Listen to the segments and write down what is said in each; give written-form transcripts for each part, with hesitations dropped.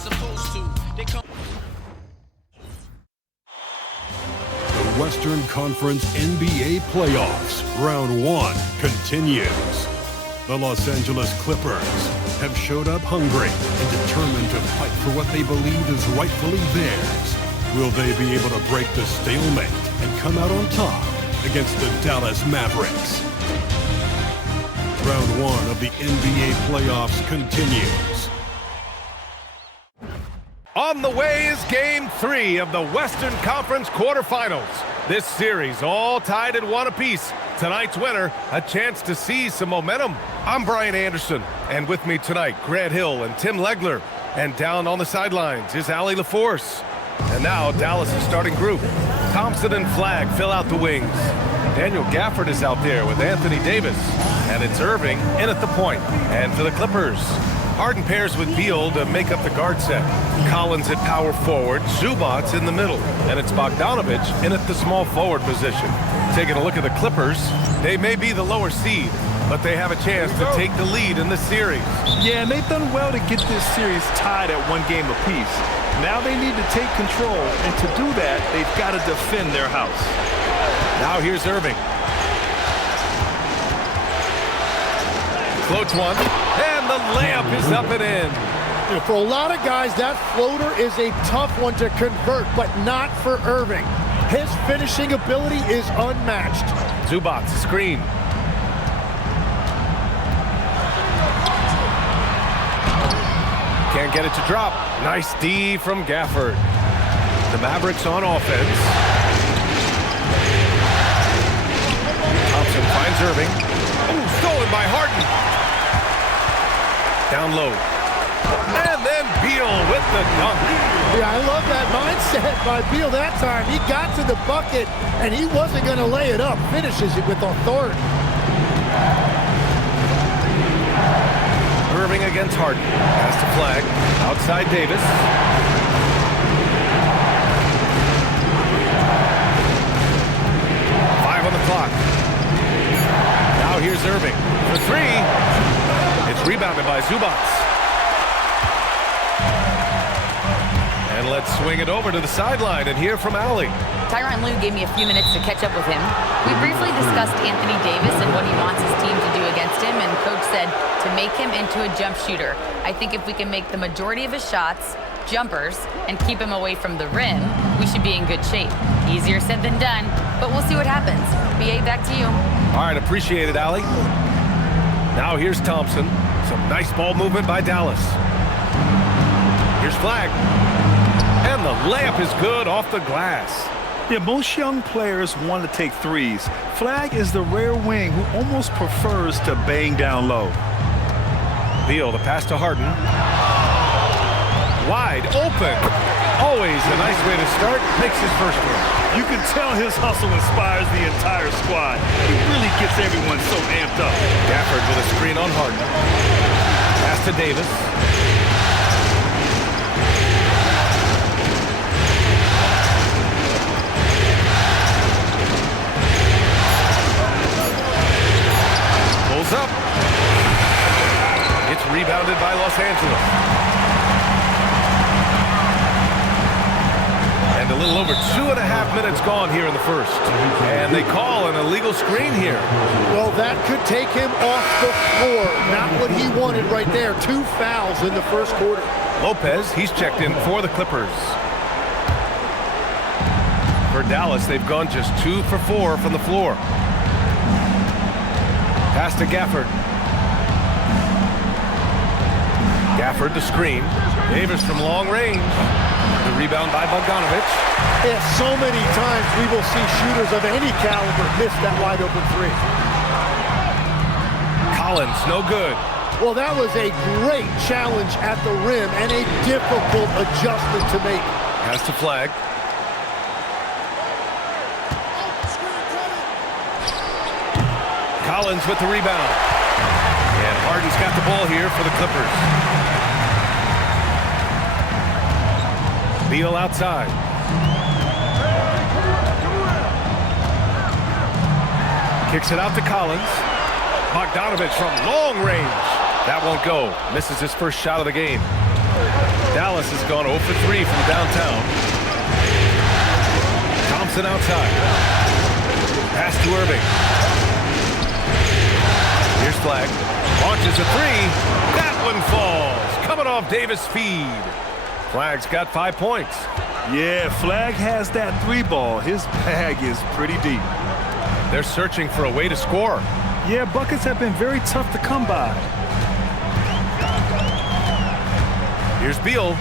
supposed to. They come. The Western Conference NBA playoffs, round 1 continues. The Los Angeles Clippers have showed up hungry and determined to fight for what they believe is rightfully theirs. Will they be able to break the stalemate and come out on top against the Dallas Mavericks? Round 1 of the NBA playoffs continues. On the way is Game 3 of the Western Conference quarterfinals. This series all tied at 1 apiece. Tonight's winner, a chance to seize some momentum. I'm Brian Anderson, and with me tonight, Grant Hill and Tim Legler. And down on the sidelines is Allie LaForce. And now Dallas' starting group. Thompson and Flagg fill out the wings. Daniel Gafford is out there with Anthony Davis. And it's Irving in at the point. And for the Clippers, Harden pairs with Beal to make up the guard set. Collins at power forward, Zubac's in the middle. And it's Bogdanovich in at the small forward position. Taking a look at the Clippers, they may be the lower seed, but they have a chance to take the lead in this series. Yeah, and they've done well to get this series tied at 1 game apiece. Now they need to take control, and to do that, they've got to defend their house. Now here's Irving. Floats one, and the layup is up and in. You know, for a lot of guys, that floater is a tough one to convert, but not for Irving. His finishing ability is unmatched. Zubac's screen. Can't get it to drop. Nice D from Gafford. The Mavericks on offense. Thompson finds Irving. Oh, stolen by Harden. Down low. And then Beal with the dunk. Yeah, I love that mindset by Beal that time. He got to the bucket, and he wasn't going to lay it up. Finishes it with authority. Irving against Harden. Pass to Flagg. Outside Davis. Five on the clock. Now here's Irving for 3. It's rebounded by Zubac's. And let's swing it over to the sideline and hear from Allie. Tyronn Lue gave me a few minutes to catch up with him. We briefly discussed Anthony Davis and what he wants his team to do against him, and Coach said to make him into a jump shooter. I think if we can make the majority of his shots jumpers and keep him away from the rim, we should be in good shape. Easier said than done, but we'll see what happens. BA, back to you. All right, appreciate it, Allie. Now here's Thompson. Some nice ball movement by Dallas. Here's Flagg. And the layup is good off the glass. Yeah, most young players want to take threes. Flagg is the rare wing who almost prefers to bang down low. Beal, the pass to Harden. Wide open. Always a nice way to start. Makes his first one. You can tell his hustle inspires the entire squad. He really gets everyone so amped up. Gafford with a screen on Harden. Pass to Davis. Pulls up. It's rebounded by Los Angeles. And a little over 2.5 minutes gone here in the first. And they call an illegal screen here. Well, that could take him off the floor. Not what he wanted right there. 2 fouls in the first quarter. Lopez, he's checked in for the Clippers. For Dallas, they've gone just 2 for 4 from the floor. Pass to Gafford. Gafford the screen. Davis from long range. The rebound by Bogdanovich. Yeah, so many times we will see shooters of any caliber miss that wide open 3. Collins, no good. Well, that was a great challenge at the rim and a difficult adjustment to make. Pass to Flagg. Collins with the rebound. And Harden's got the ball here for the Clippers. Beal outside. Kicks it out to Collins. Bogdanovich from long range. That won't go. Misses his first shot of the game. Dallas Dallas has gone 0 for 3 from downtown. Thompson outside. Pass to Irving. Here's Flag. Launches a three. That one falls. Coming off Davis' feed. Flag's got 5 points. Yeah, Flag has that 3-ball. His bag is pretty deep. They're searching for a way to score. Yeah, buckets have been very tough to come by. Here's Beal.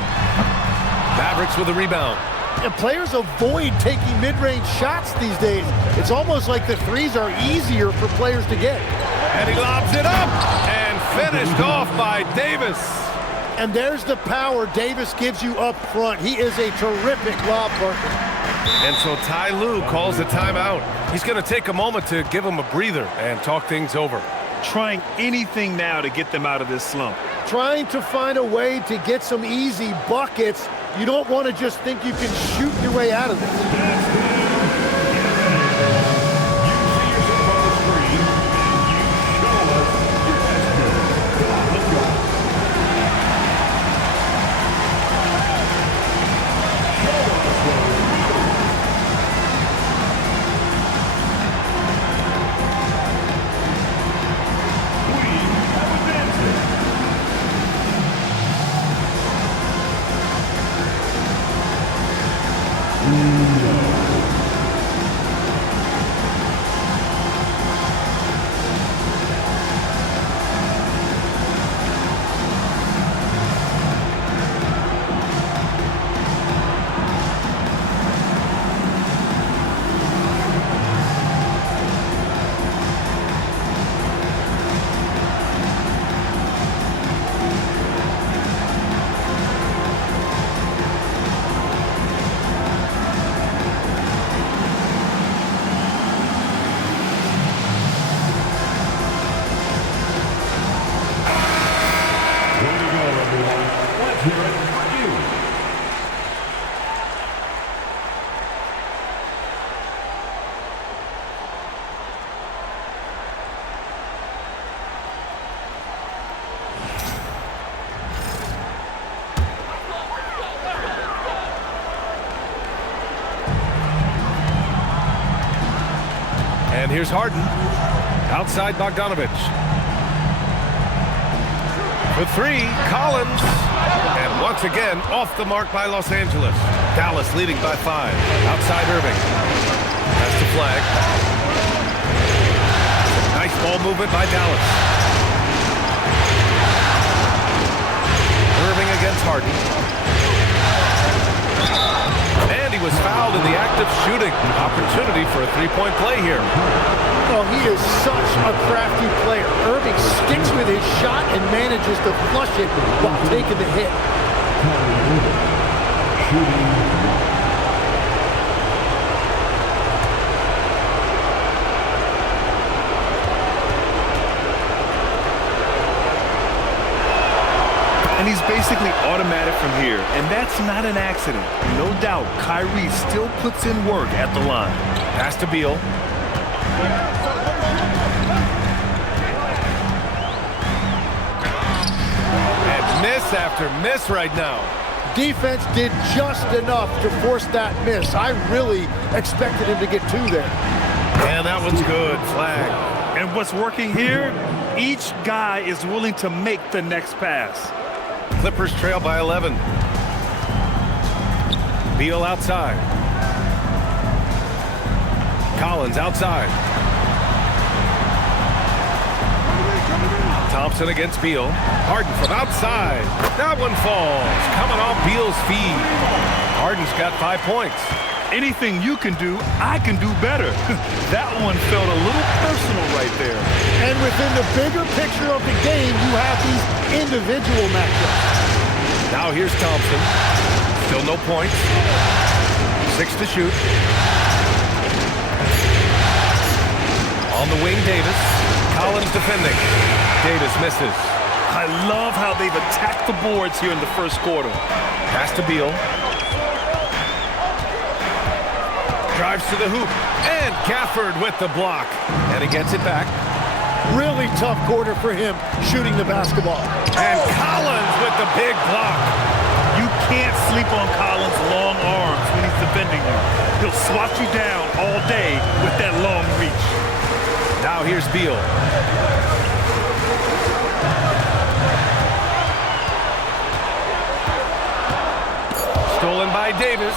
Mavericks with a rebound. And players avoid taking mid-range shots these days. It's almost like the threes are easier for players to get. And he lobs it up and finished off by Davis. And there's the power Davis gives you up front. He is a terrific lob partner. And so Ty Lue calls a timeout. He's going to take a moment to give him a breather and talk things over. Trying anything now to get them out of this slump. Trying to find a way to get some easy buckets. You don't want to just think you can shoot your way out of this. And here's Harden. Outside Bogdanovich. For three, Collins. And once again, off the mark by Los Angeles. Dallas leading by 5. Outside Irving. That's the Flag. Nice ball movement by Dallas. Irving against Harden. And he was fouled in the act of shooting. Opportunity for a three-point play here. Oh, he is such a crafty player. Irving sticks with his shot and manages to flush it while taking the hit. And he's basically automatic from here, and that's not an accident. No doubt, Kyrie still puts in work at the line. Pass to Beal. And miss after miss right now. Defense did just enough to force that miss. I really expected him to get 2 there. And that one's good. Flag. And what's working here? Each guy is willing to make the next pass. Clippers trail by 11. Beal outside. Collins outside. Thompson against Beal. Harden from outside. That one falls. Coming off Beal's feed. Harden's got 5 points. Anything you can do, I can do better. That one felt a little personal right there. And within the bigger picture of the game, you have these individual matchups. Now here's Thompson. Still no points. 6 to shoot. On the wing, Davis. Collins defending. Davis misses. I love how they've attacked the boards here in the first quarter. Pass to Beal. Drives to the hoop. And Gafford with the block. And he gets it back. Really tough quarter for him shooting the basketball. And Collins with the big block. You on Collins' long arms when he's defending you. He'll swat you down all day with that long reach. Now here's Beal. Stolen by Davis.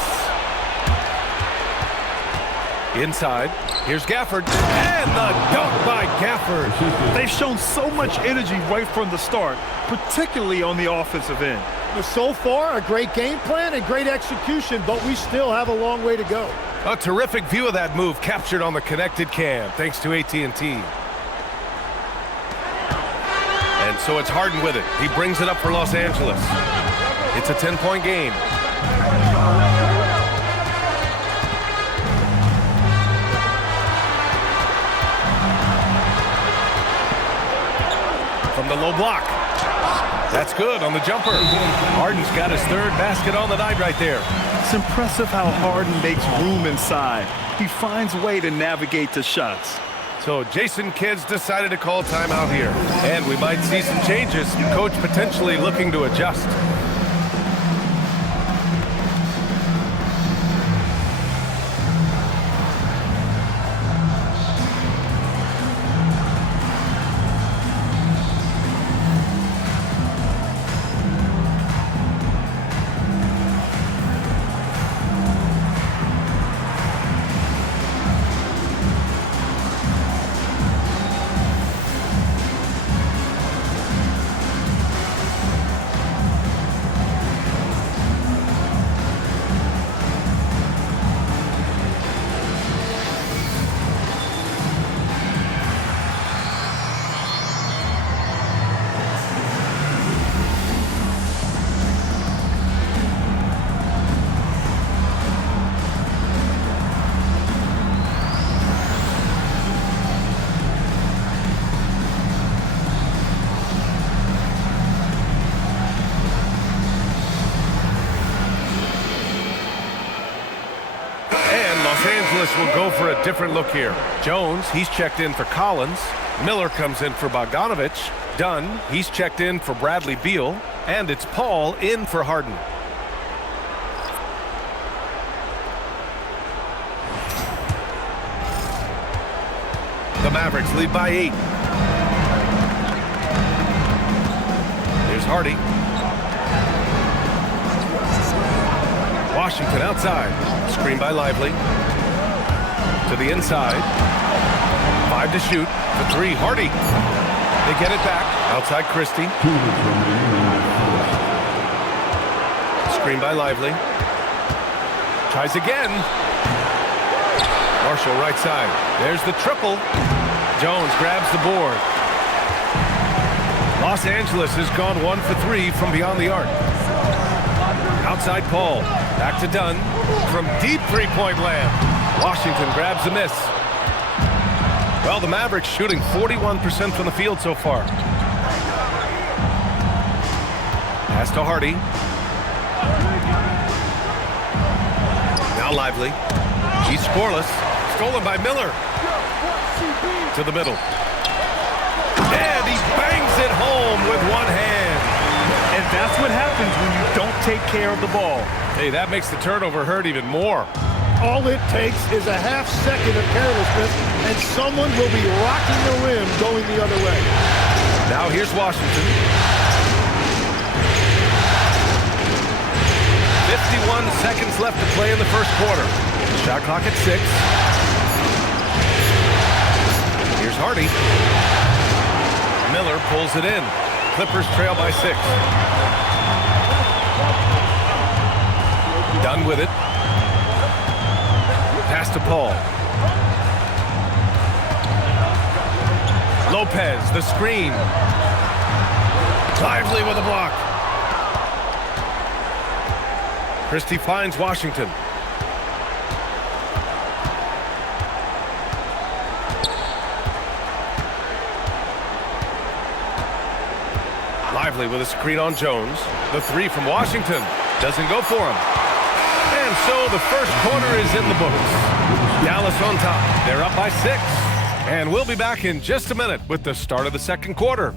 Inside. Here's Gafford. And the dunk by Gafford. They've shown so much energy right from the start, particularly on the offensive end. So far, a great game plan and great execution, but we still have a long way to go. A terrific view of that move captured on the connected cam, thanks to AT&T. And so it's Harden with it. He brings it up for Los Angeles. It's a 10-point game. From the low block. That's good on the jumper. Harden's got his third basket on the night right there. It's impressive how Harden makes room inside. He finds a way to navigate the shots. So Jason Kidd's decided to call timeout here. And we might see some changes. Coach potentially looking to adjust. Will go for a different look here. Jones, he's checked in for Collins. Miller comes in for Bogdanovich. Dunn, he's checked in for Bradley Beal. And it's Paul in for Harden. The Mavericks lead by 8. Here's Hardy. Washington outside. Screen by Lively. To the inside. 5 to shoot. For 3, Hardy. They get it back. Outside Christie. Screen by Lively. Tries again. Marshall right side. There's the triple. Jones grabs the board. Los Angeles has gone 1 for 3 from beyond the arc. Outside Paul. Back to Dunn. From deep three-point land. Washington grabs a miss. Well, the Mavericks shooting 41% from the field so far. Pass to Hardy. Now Lively. He's scoreless. Stolen by Miller. To the middle. And he bangs it home with one hand. And that's what happens when you don't take care of the ball. Hey, that makes the turnover hurt even more. All it takes is a half second of carelessness, and someone will be rocking the rim going the other way. Now here's Washington. 51 seconds left to play in the first quarter. Shot clock at 6. Here's Hardy. Miller pulls it in. Clippers trail by 6. Done with it. Pass to Paul. Lopez, the screen. Lively with a block. Christie finds Washington. Lively with a screen on Jones. The 3 from Washington. Doesn't go for him. And so the first quarter is in the books. Dallas on top. They're up by 6. And we'll be back in just a minute with the start of the second quarter.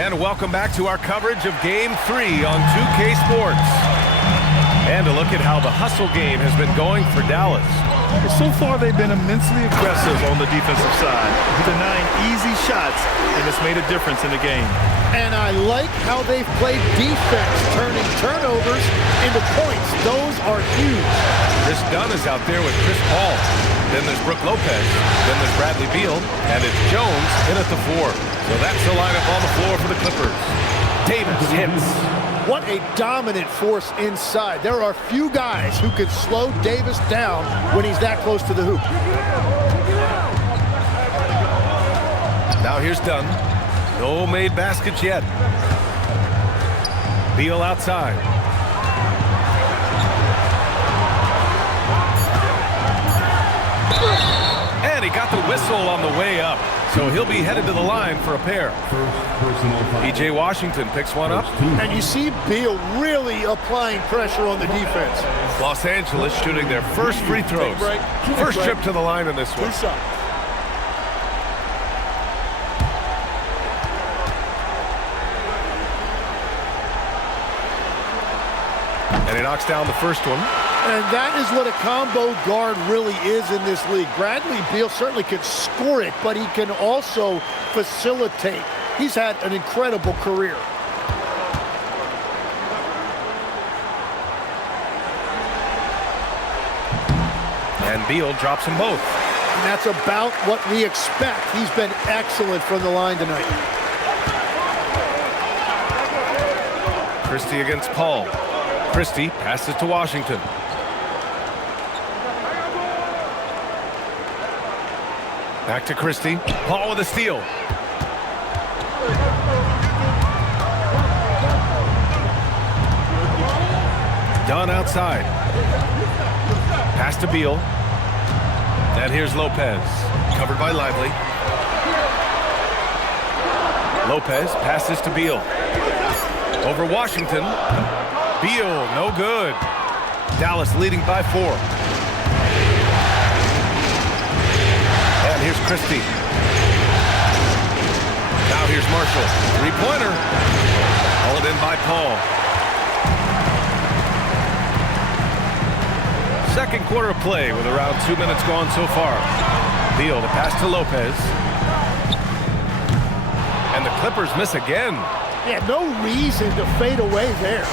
And welcome back to our coverage of Game 3 on 2K Sports. And a look at how the hustle game has been going for Dallas. So far, they've been immensely aggressive on the defensive side, denying easy shots, and it's made a difference in the game. And I like how they've played defense, turning turnovers into points. Those are huge. Chris Dunn is out there with Chris Paul. Then there's Brooke Lopez. Then there's Bradley Beal. And it's Jones in at the 4. So that's the lineup on the floor for the Clippers. Davis hits. What a dominant force inside. There are few guys who can slow Davis down when he's that close to the hoop. Now here's Dunn. No made baskets yet. Beal outside. And he got the whistle on the way up. So he'll be headed to the line for a pair. P.J. Washington picks one up. And you see Beal really applying pressure on the defense. Los Angeles shooting their first free throws. First trip to the line in this one. And he knocks down the first one. And that is what a combo guard really is in this league. Bradley Beal certainly can score it, but he can also facilitate. He's had an incredible career. And Beal drops them both. And that's about what we expect. He's been excellent from the line tonight. Christie against Paul. Christie passes to Washington. Back to Christie. Paul with a steal. Dunn outside. Pass to Beal. And here's Lopez. Covered by Lively. Lopez passes to Beal. Over Washington. Beal, no good. Dallas leading by 4. And here's Christie. Now here's Marshall. Three-pointer. Hauled in by Paul. Second quarter of play with around 2 minutes gone so far. Beal to pass to Lopez. And the Clippers miss again. Yeah, no reason to fade away there.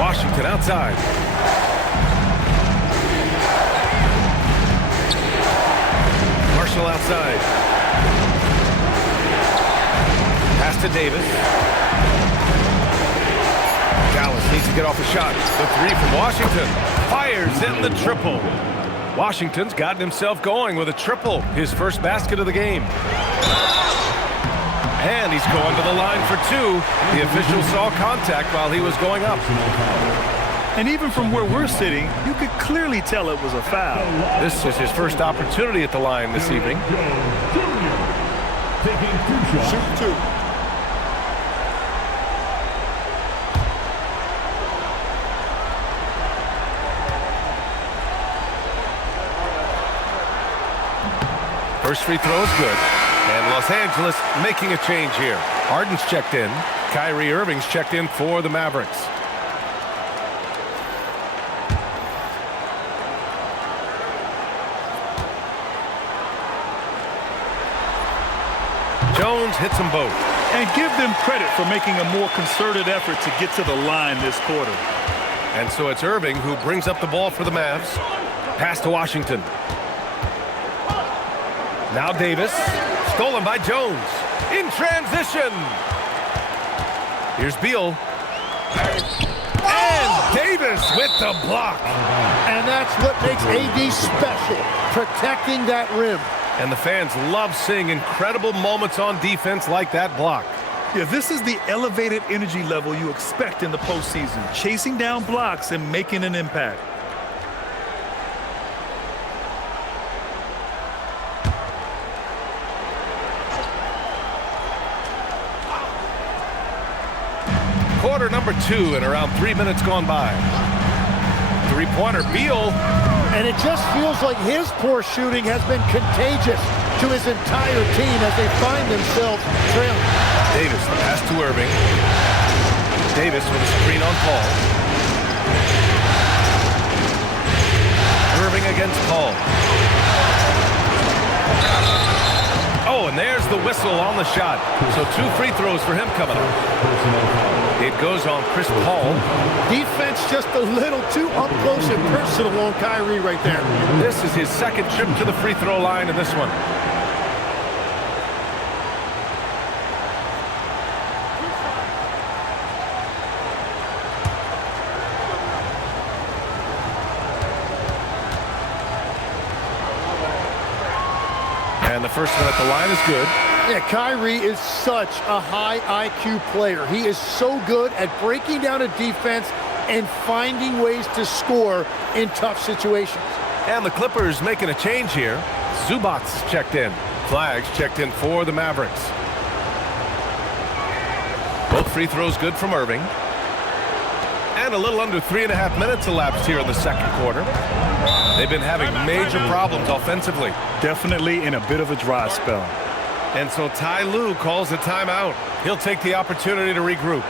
Washington outside. Marshall outside. Pass to Davis. Dallas needs to get off a shot. The 3 from Washington. Fires in the triple. Washington's gotten himself going with a triple. His first basket of the game. And he's going to the line for 2. The official saw contact while he was going up. And even from where we're sitting, you could clearly tell it was a foul. This is his first opportunity at the line this evening. Shoot 2. First free throw is good. And Los Angeles making a change here. Harden's checked in. Kyrie Irving's checked in for the Mavericks. Jones hits them both. And give them credit for making a more concerted effort to get to the line this quarter. And so it's Irving who brings up the ball for the Mavs. Pass to Washington. Now Davis. Stolen by Jones. In transition. Here's Beal. And Davis with the block. And that's what makes AD special, protecting that rim. And the fans love seeing incredible moments on defense like that block. Yeah, this is the elevated energy level you expect in the postseason. Chasing down blocks and making an impact. Quarter number 2 and around 3 minutes gone by. Three-pointer, Beal. And it just feels like his poor shooting has been contagious to his entire team as they find themselves trailing. Davis, the pass to Irving. Davis with a screen on Paul. Irving against Paul. Oh, and there's the whistle on the shot. So 2 free throws for him coming up. It goes on Chris Paul. Defense just a little too up close and personal on Kyrie right there. This is his second trip to the free throw line in this one. And the first one at the line is good. Yeah, Kyrie is such a high IQ player. He is so good at breaking down a defense and finding ways to score in tough situations. And the Clippers making a change here. Zubac checked in. Flags checked in for the Mavericks. Both free throws good from Irving. And a little under 3.5 minutes elapsed here in the second quarter. They've been having major problems offensively. Definitely in a bit of a dry spell. And so Ty Lue calls a timeout. He'll take the opportunity to regroup.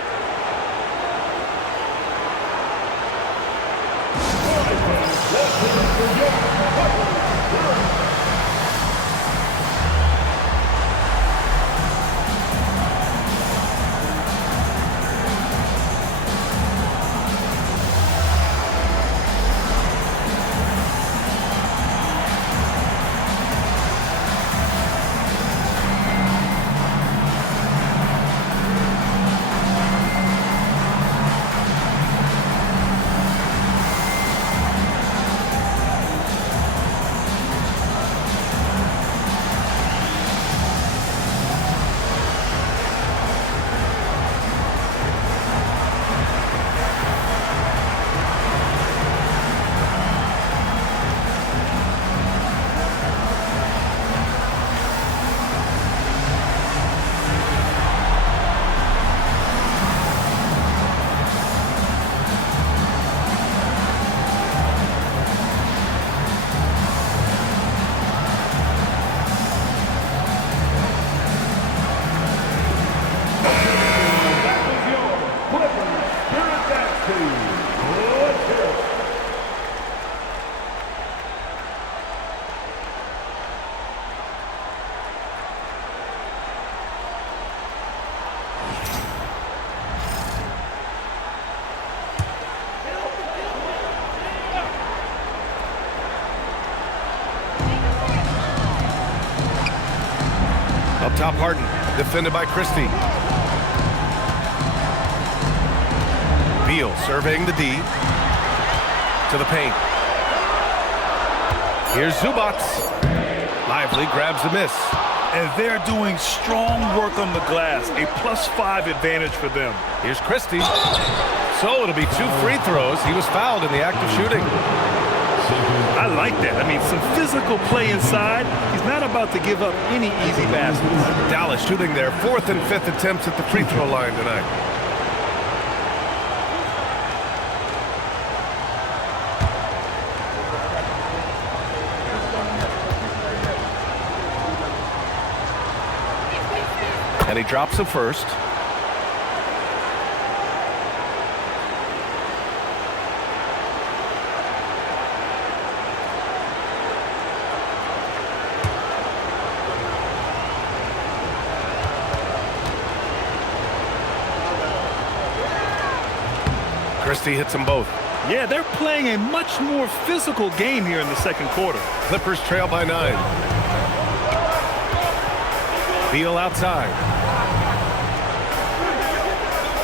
Up top, Harden, defended by Christie. Beal surveying the D. To the paint. Here's Zubac. Lively grabs the miss. And they're doing strong work on the glass. A +5 advantage for them. Here's Christie. So it'll be 2 free throws. He was fouled in the act of shooting. I like that. I mean, some physical play inside. He's not about to give up any easy baskets. Dallas shooting their 4th and 5th attempts at the free throw line tonight. And he drops the first. Christie hits them both. Yeah, they're playing a much more physical game here in the second quarter. Clippers trail by 9. Beal outside.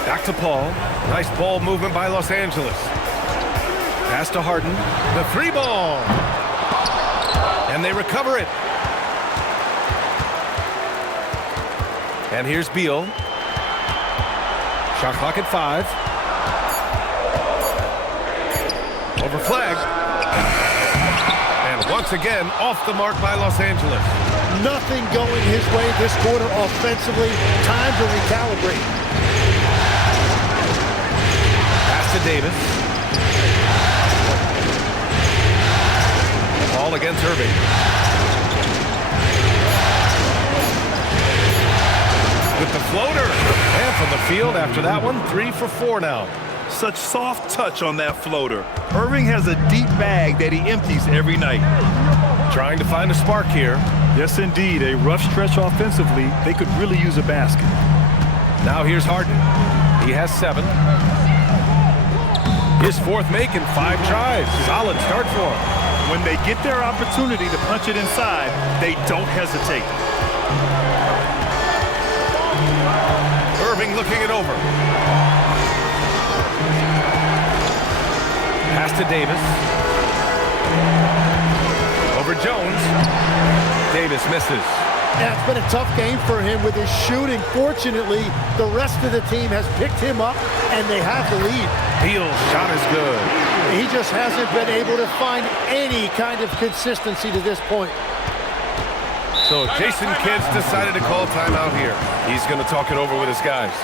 Back to Paul. Nice ball movement by Los Angeles. Pass to Harden. The 3 ball. And they recover it. And here's Beal. Shot clock at 5. Over flag. And once again, off the mark by Los Angeles. Nothing going his way this quarter offensively. Time to recalibrate. Pass to Davis. Ball against Irving. With with the floater. And from the field after that one, 3 for 4 now. Such soft touch on that floater. Irving has a deep bag that he empties every night. Trying to find a spark here. Yes, indeed. A rough stretch offensively. They could really use a basket. Now here's Harden. He has 7. His 4th make in 5 tries. Solid start for him. When they get their opportunity to punch it inside, they don't hesitate. Irving looking it over. Pass to Davis. Over Jones. Davis misses. Yeah, it's been a tough game for him with his shooting. Fortunately, the rest of the team has picked him up, and they have the lead. Beal's shot is good. He just hasn't been able to find any kind of consistency to this point. So Jason Kidd's decided to call timeout here. He's going to talk it over with his guys.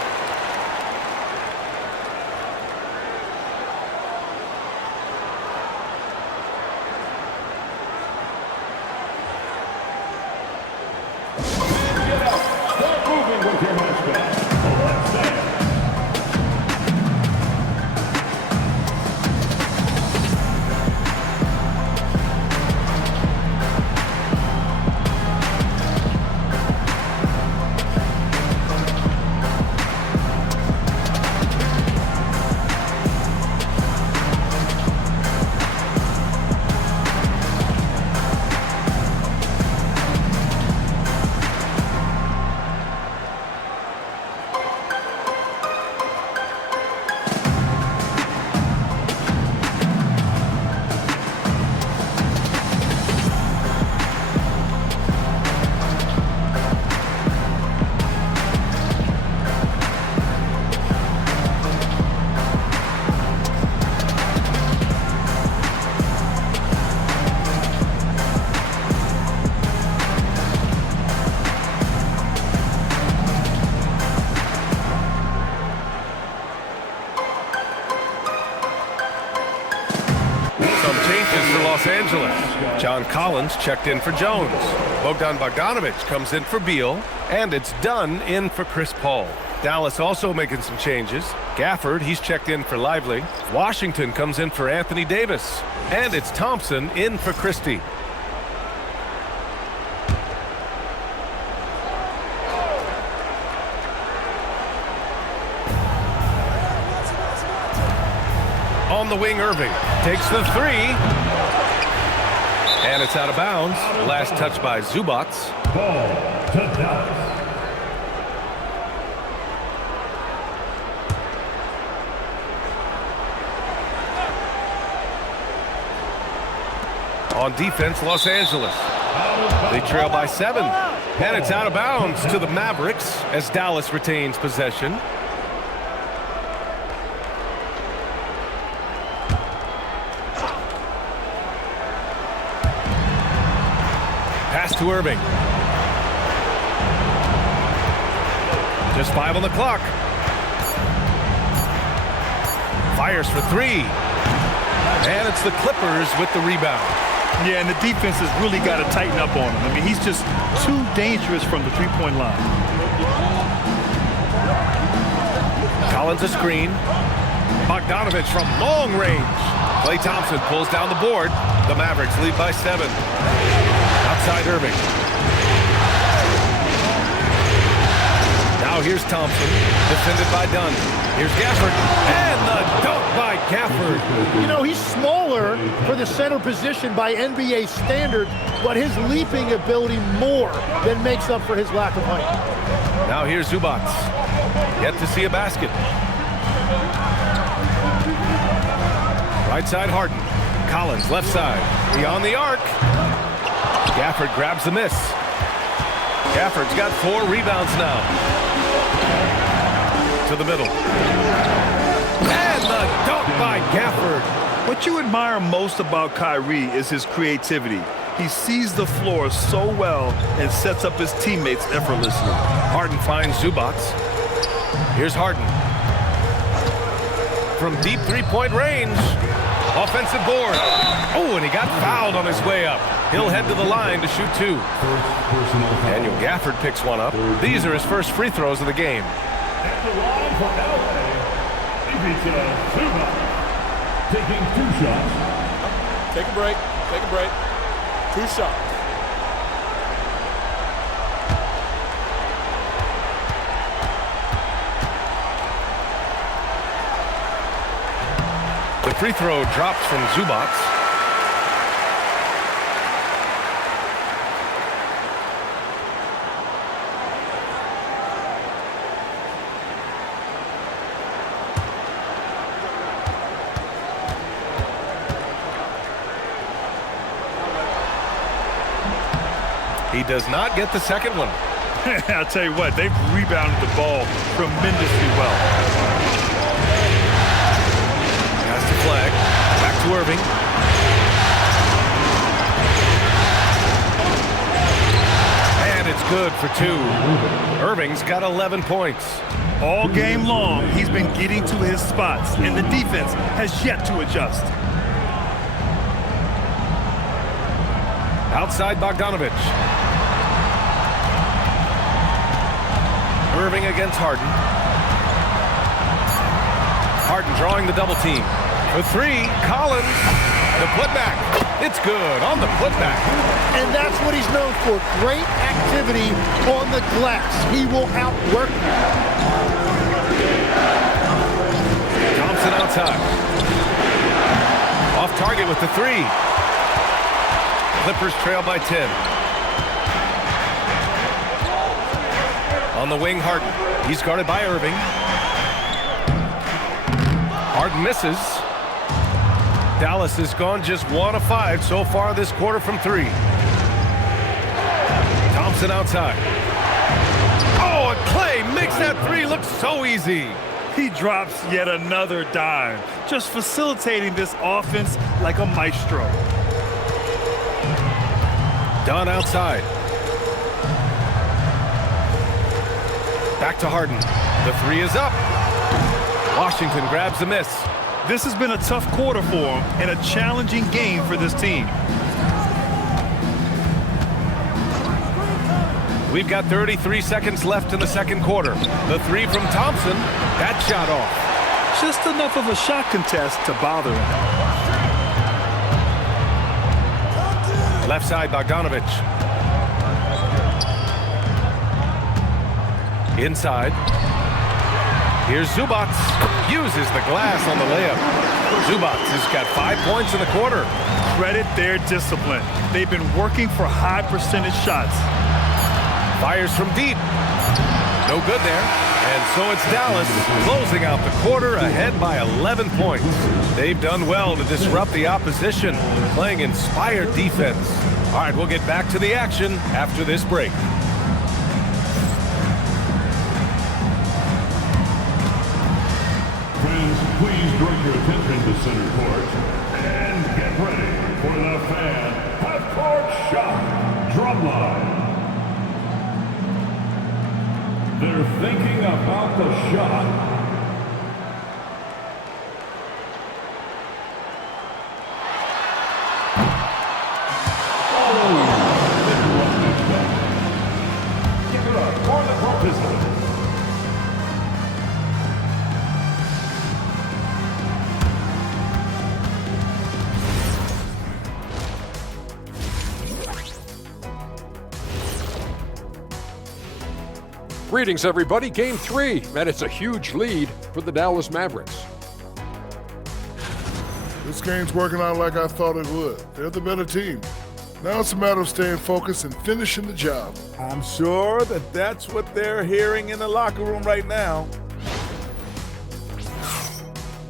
Los Angeles. John Collins checked in for Jones. Bogdan Bogdanovic comes in for Beal. And it's Dunn in for Chris Paul. Dallas also making some changes. Gafford, he's checked in for Lively. Washington comes in for Anthony Davis. And it's Thompson in for Christie. On the wing, Irving takes the 3. And it's out of bounds. Last touch by Zubac. Ball to Dallas. On defense, Los Angeles. They trail by 7. And it's out of bounds to the Mavericks as Dallas retains possession. Pass to Irving. Just 5 on the clock. Fires for 3. And it's the Clippers with the rebound. Yeah, and the defense has really got to tighten up on him. I mean, he's just too dangerous from the three-point line. Collins a screen. Bogdanovic from long range. Klay Thompson pulls down the board. The Mavericks lead by 7. Outside Irving. Now here's Thompson, defended by Dunn. Here's Gafford, and the dunk by Gafford. You know, he's smaller for the center position by NBA standards, but his leaping ability more than makes up for his lack of height. Now here's Zubac. Yet to see a basket. Right side Harden. Collins left side. Beyond the arc. Gafford grabs the miss. Gafford's got 4 rebounds now. To the middle. And the dunk by Gafford. What you admire most about Kyrie is his creativity. He sees the floor so well and sets up his teammates effortlessly. Harden finds Zubac. Here's Harden. From deep three-point range. Offensive board. Oh, and he got fouled on his way up. He'll head to the line to shoot 2. Daniel Gafford picks one up. These are his first free throws of the game. At the line for LA, taking 2 shots. Take a break. Take a break. 2 shots. The free throw drops from Zubac. He does not get the second one. I'll tell you what, they've rebounded the ball tremendously well. Has the flag. Back to Irving. And it's good for 2. Irving's got 11 points. All game long, he's been getting to his spots, and the defense has yet to adjust. Outside Bogdanovich. Irving against Harden. Harden drawing the double team. For 3, Collins. The putback. It's good on the putback. And that's what he's known for. Great activity on the glass. He will outwork you. Thompson outside. Off target with the 3. Clippers trail by 10. On the wing, Harden. He's guarded by Irving. Harden misses. Dallas has gone just 1 of 5 so far this quarter from 3. Thompson outside. Oh, and Clay makes that 3 look so easy. He drops yet another dime, just facilitating this offense like a maestro. Dunn outside. Back to Harden. The 3 is up. Washington grabs the miss. This has been a tough quarter for him and a challenging game for this team. We've got 33 seconds left in the second quarter. The 3 from Thompson. That shot off. Just enough of a shot contest to bother him. Left side, Bogdanovich. Inside. Here's Zubac. Uses the glass on the layup. Zubac has got 5 points in the quarter. Credit their discipline. They've been working for high percentage shots. Fires from deep. No good there. And so it's Dallas closing out the quarter ahead by 11 points. They've done well to disrupt the opposition, playing inspired defense. All right, we'll get back to the action after this break. Friends, please direct your attention to center court and get ready for the fan half-court shot drumline. They're thinking about the shot. Give it up for the participants. Greetings, everybody. Game 3, and it's a huge lead for the Dallas Mavericks. This game's working out like I thought it would. They're the better team. Now it's a matter of staying focused and finishing the job. I'm sure that's what they're hearing in the locker room right now.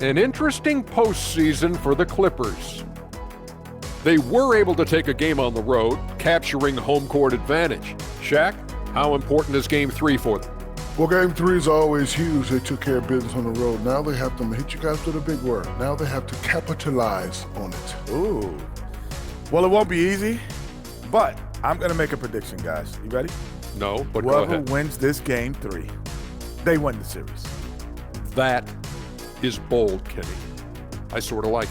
An interesting postseason for the Clippers. They were able to take a game on the road, capturing home court advantage. Shaq, how important is Game 3 for them? Well, Game 3 is always huge. They took care of business on the road. Now they have to hit you guys with a big word. Now they have to capitalize on it. Ooh. Well, it won't be easy, but I'm going to make a prediction, guys. You ready? No, but go Whoever ahead. wins this Game 3, they win the series. That is bold, Kenny. I sort of like it.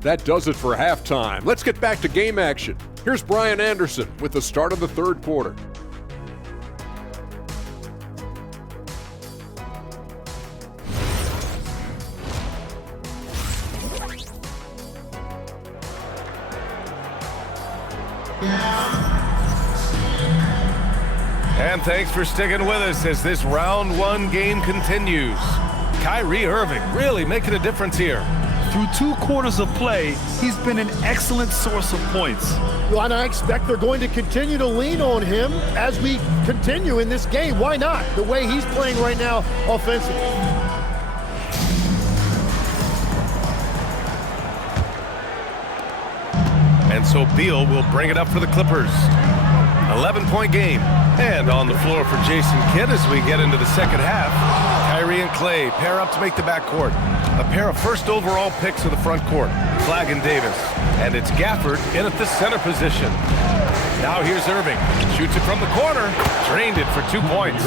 That does it for halftime. Let's get back to game action. Here's Brian Anderson with the start of the third quarter. And thanks for sticking with us as this round one game continues. Kyrie Irving really making a difference here. Through 2 quarters of play, he's been an excellent source of points. Well, and I expect they're going to continue to lean on him as we continue in this game. Why not? The way he's playing right now offensively. And so Beal will bring it up for the Clippers. 11-point game. And on the floor for Jason Kidd as we get into the second half. Kyrie and Clay pair up to make the backcourt. A pair of first overall picks of the front court, Flagg and Davis. And it's Gafford in at the center position. Now here's Irving. Shoots it from the corner. Drained it for 2 points.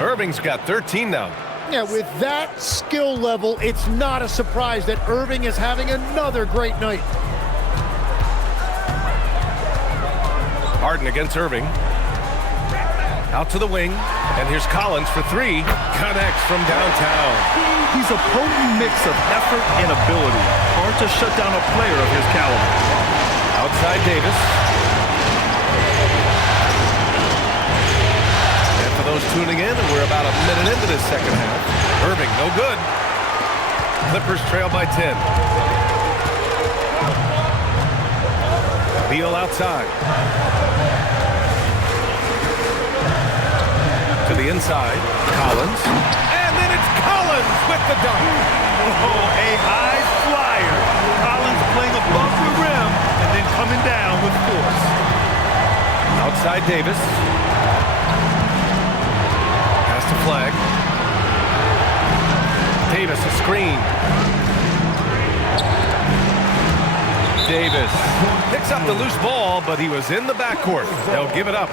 Irving's got 13 now. Yeah, with that skill level, it's not a surprise that Irving is having another great night. Harden against Irving. Out to the wing, and here's Collins for 3. Connects from downtown. He's a potent mix of effort and ability. Hard to shut down a player of his caliber. Outside Davis. And for those tuning in, we're about a minute into this second half. Irving, no good. Clippers trail by 10. Beal outside. To the inside, Collins. And then it's Collins with the dunk. Oh, a high flyer. Collins playing above the rim and then coming down with force. Outside Davis. Pass to Flagg. Davis a screen. Davis picks up the loose ball, but he was in the backcourt. They'll give it up.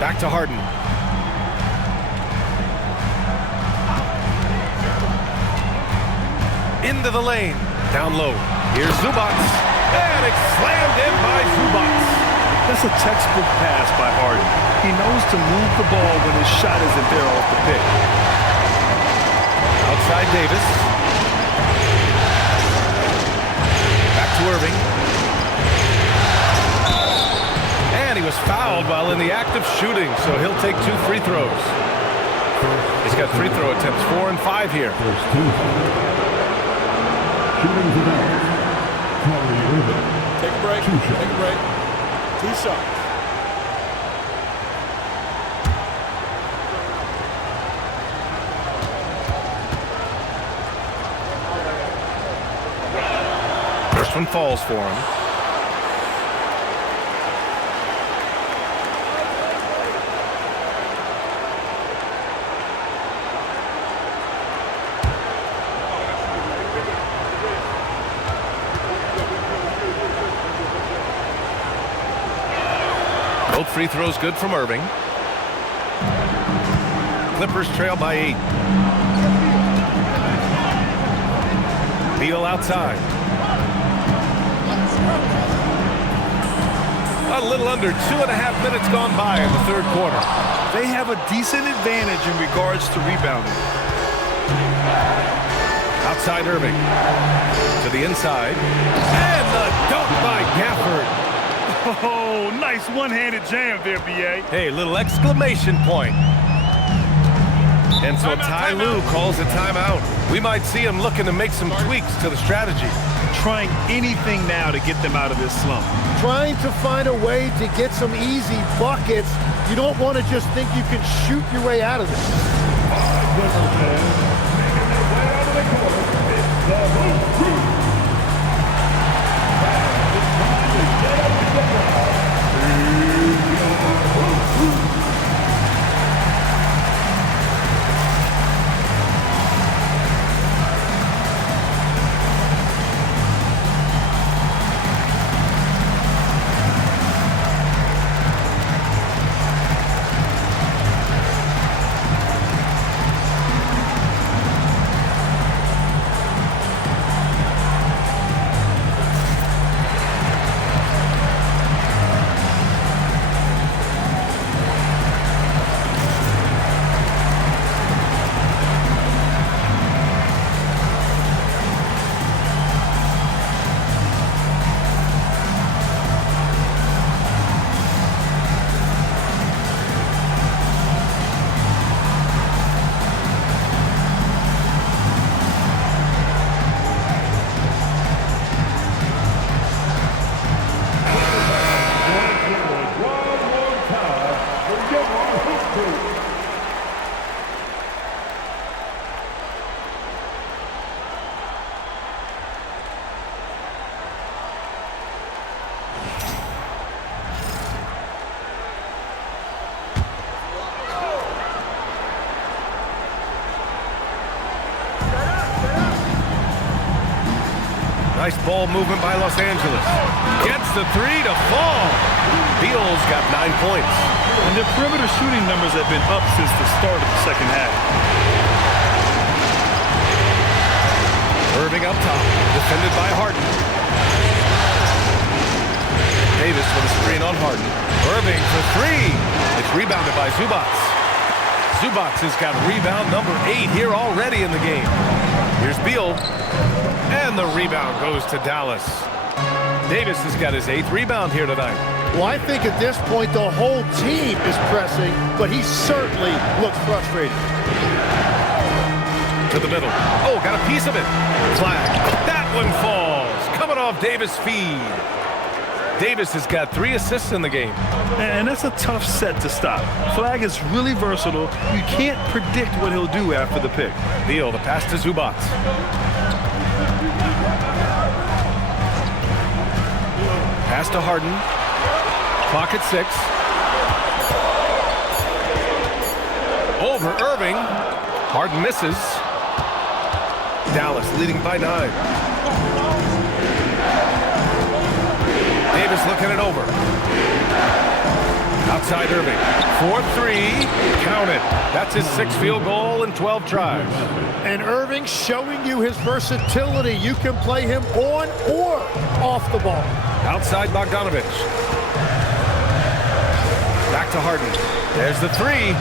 Back to Harden. Into the lane. Down low. Here's Zubac. And it's slammed in by Zubac. That's a textbook pass by Harden. He knows to move the ball when his shot isn't there off the pick. Outside Davis. Back to Irving. And he was fouled while in the act of shooting, so he'll take 2 free throws. He's got free throw attempts 4 and 5 here. Take a break. Take a break. 2 shots. First one falls for him. Both free throws good from Irving. Clippers trail by 8. Beal outside. A little under 2.5 minutes gone by in the third quarter. They have a decent advantage in regards to rebounding. Outside Irving. To the inside. And the dunk by Gafford. Oh, nice one-handed jam there, B.A. Hey, little exclamation point. And so Ty Lue calls a timeout. We might see him looking to make some tweaks to the strategy. Trying anything now to get them out of this slump. Trying to find a way to get some easy buckets. You don't want to just think you can shoot your way out of this. Nice ball movement by Los Angeles. Gets the three to fall. Beal's got 9 points. And their perimeter shooting numbers have been up since the start of the second half. Irving up top, defended by Harden. Davis with a screen on Harden. Irving for three. It's rebounded by Zubac. Zubac has got rebound number 8 here already in the game. Here's Beal. And the rebound goes to Dallas. Davis has got his 8th rebound here tonight. Well, I think at this point the whole team is pressing, but he certainly looks frustrated. To the middle. Oh, got a piece of it. Flag. That one falls. Coming off Davis' feed. Davis has got 3 assists in the game. And that's a tough set to stop. Flag is really versatile. You can't predict what he'll do after the pick. Beal, the pass to Zubac. Pass to Harden. Clock at 6. Over Irving. Harden misses. Dallas leading by 9. Davis looking it over. Outside Irving. 4-3. Count it. That's his 6th field goal in 12 tries. And Irving showing you his versatility. You can play him on or off the ball. Outside Bogdanovich. Back to Harden. There's the 3.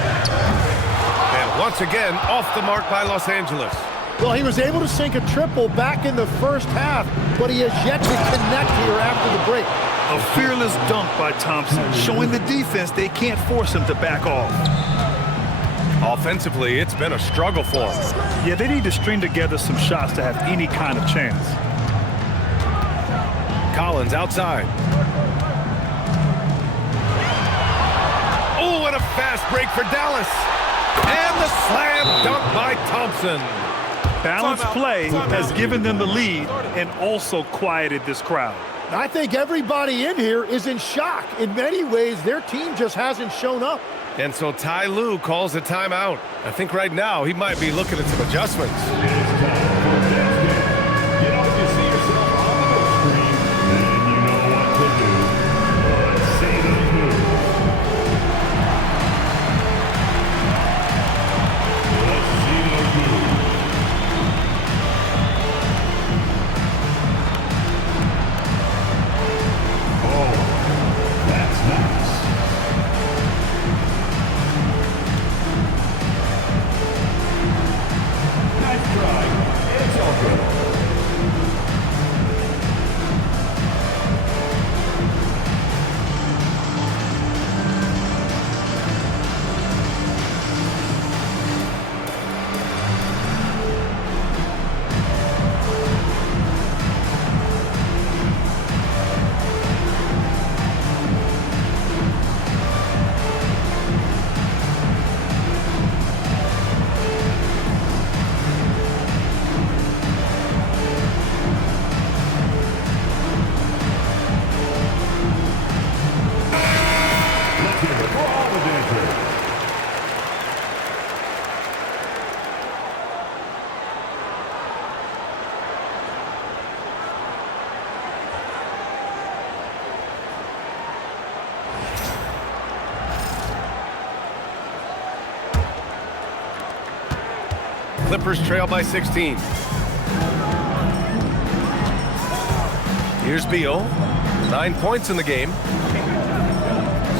And once again, off the mark by Los Angeles. Well, he was able to sink a triple back in the first half, but he has yet to connect here after the break. A fearless dunk by Thompson, showing the defense they can't force him to back off. Offensively, it's been a struggle for him. Yeah, they need to string together some shots to have any kind of chance. Collins outside. Oh, and a fast break for Dallas. And the slam dunk by Thompson. Balanced play has given them the lead and also quieted this crowd. I think everybody in here is in shock. In many ways, their team just hasn't shown up. And so Ty Lue calls a timeout. I think right now he might be looking at some adjustments. Clippers trail by 16. Here's Beal. 9 points in the game.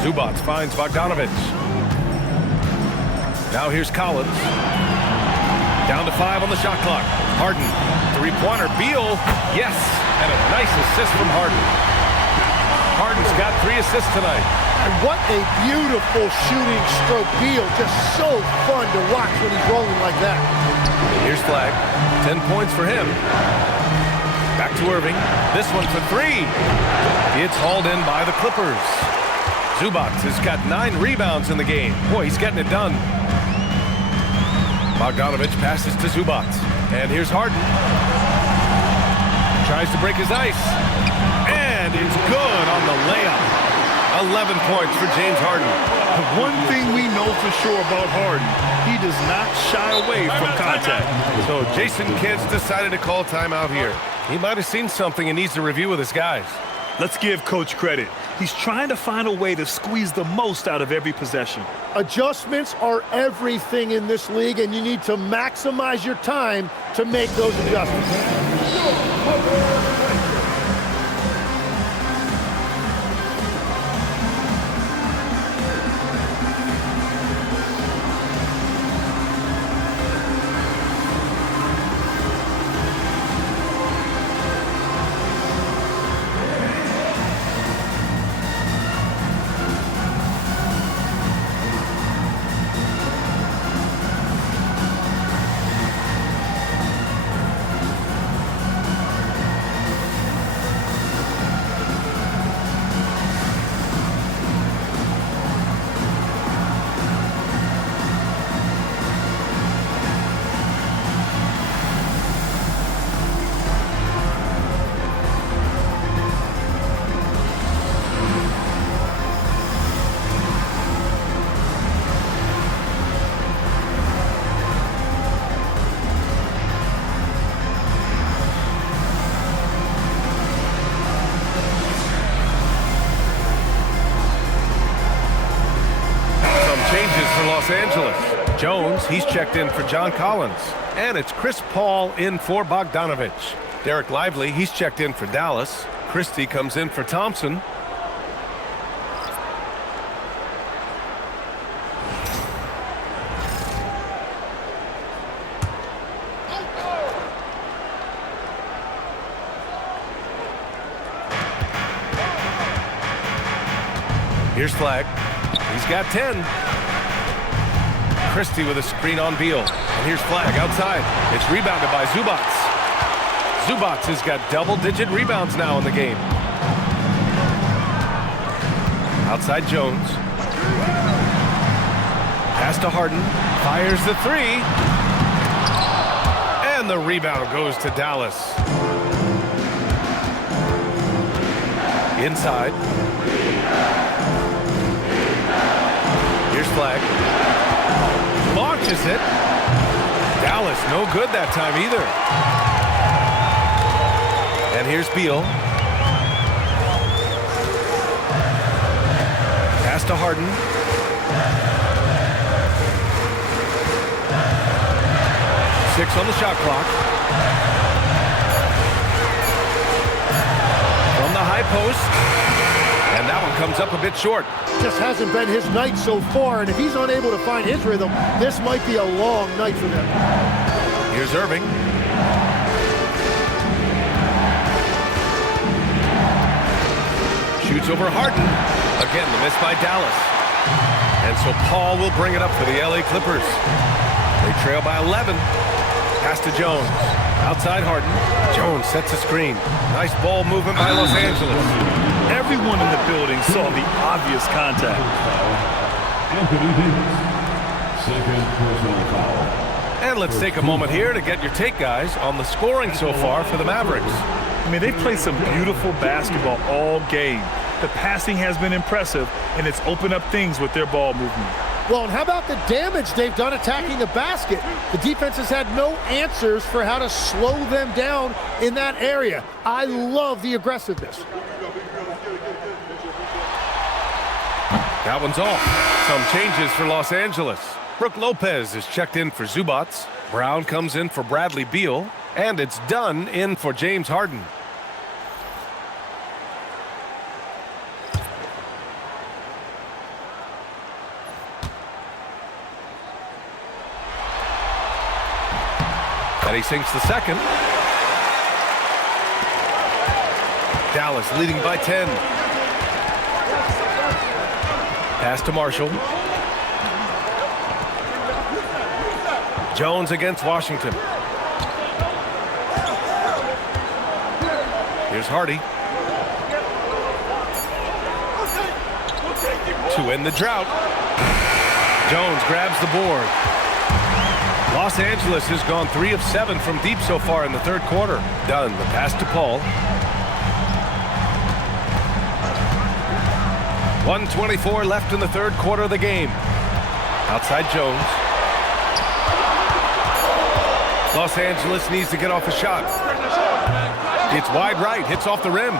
Zubac finds Bogdanovich. Now here's Collins. Down to 5 on the shot clock. Harden, 3-pointer. Beal, yes, and a nice assist from Harden. Harden's got 3 assists tonight. And what a beautiful shooting stroke. Beal, just so fun to watch when he's rolling like that. Here's Flag. 10 points for him. Back to Irving. This one for 3. It's hauled in by the Clippers. Zubac has got 9 rebounds in the game. Boy, he's getting it done. Bogdanovich passes to Zubac. And here's Harden. Tries to break his ice. And it's good on the layup. 11 points for James Harden. One thing we know for sure about Harden, he does not shy away from contact. So Jason Kidd's decided to call timeout here. He might have seen something and needs to review with his guys. Let's give Coach credit. He's trying to find a way to squeeze the most out of every possession. Adjustments are everything in this league, and you need to maximize your time to make those adjustments. Los Angeles. Jones, he's checked in for John Collins. And it's Chris Paul in for Bogdanovich. Derek Lively, he's checked in for Dallas. Christie comes in for Thompson. Here's Flag. He's got 10. Christie with a screen on Beal. And here's Flag outside. It's rebounded by Zubats. Zubats has got double-digit rebounds now in the game. Outside Jones. Pass to Harden. Fires the three. And the rebound goes to Dallas. Inside. Here's Flag. Launches it. Dallas no good that time either. And here's Beal. Pass to Harden. Six on the shot clock. From the high post. And that one comes up a bit short. Just hasn't been his night so far, and if he's unable to find his rhythm, this might be a long night for them. Here's Irving. Shoots over Harden. Again, the miss by Dallas. And so Paul will bring it up for the LA Clippers. They trail by 11. Pass to Jones. Outside Harden. Jones sets a screen. Nice ball movement by Los Angeles. Everyone in the building saw the obvious contact. Anthony Davis, second personal foul. And let's take a moment here to get your take, guys, on the scoring so far for the Mavericks. I mean, they played some beautiful basketball all game. The passing has been impressive, and it's opened up things with their ball movement. Well, and how about the damage they've done attacking the basket? The defense has had no answers for how to slow them down in that area. I love the aggressiveness. That one's off. Some changes for Los Angeles. Brook Lopez is checked in for Zubats. Brown comes in for Bradley Beal. And it's Dunn in for James Harden. And he sinks the second. Dallas leading by 10. Pass to Marshall. Jones against Washington. Here's Hardy. To end the drought. Jones grabs the board. Los Angeles has gone 3 of 7 from deep so far in the third quarter. Dunn, the pass to Paul. 1:24 left in the third quarter of the game. Outside Jones. Los Angeles needs to get off a shot. It's wide right, hits off the rim.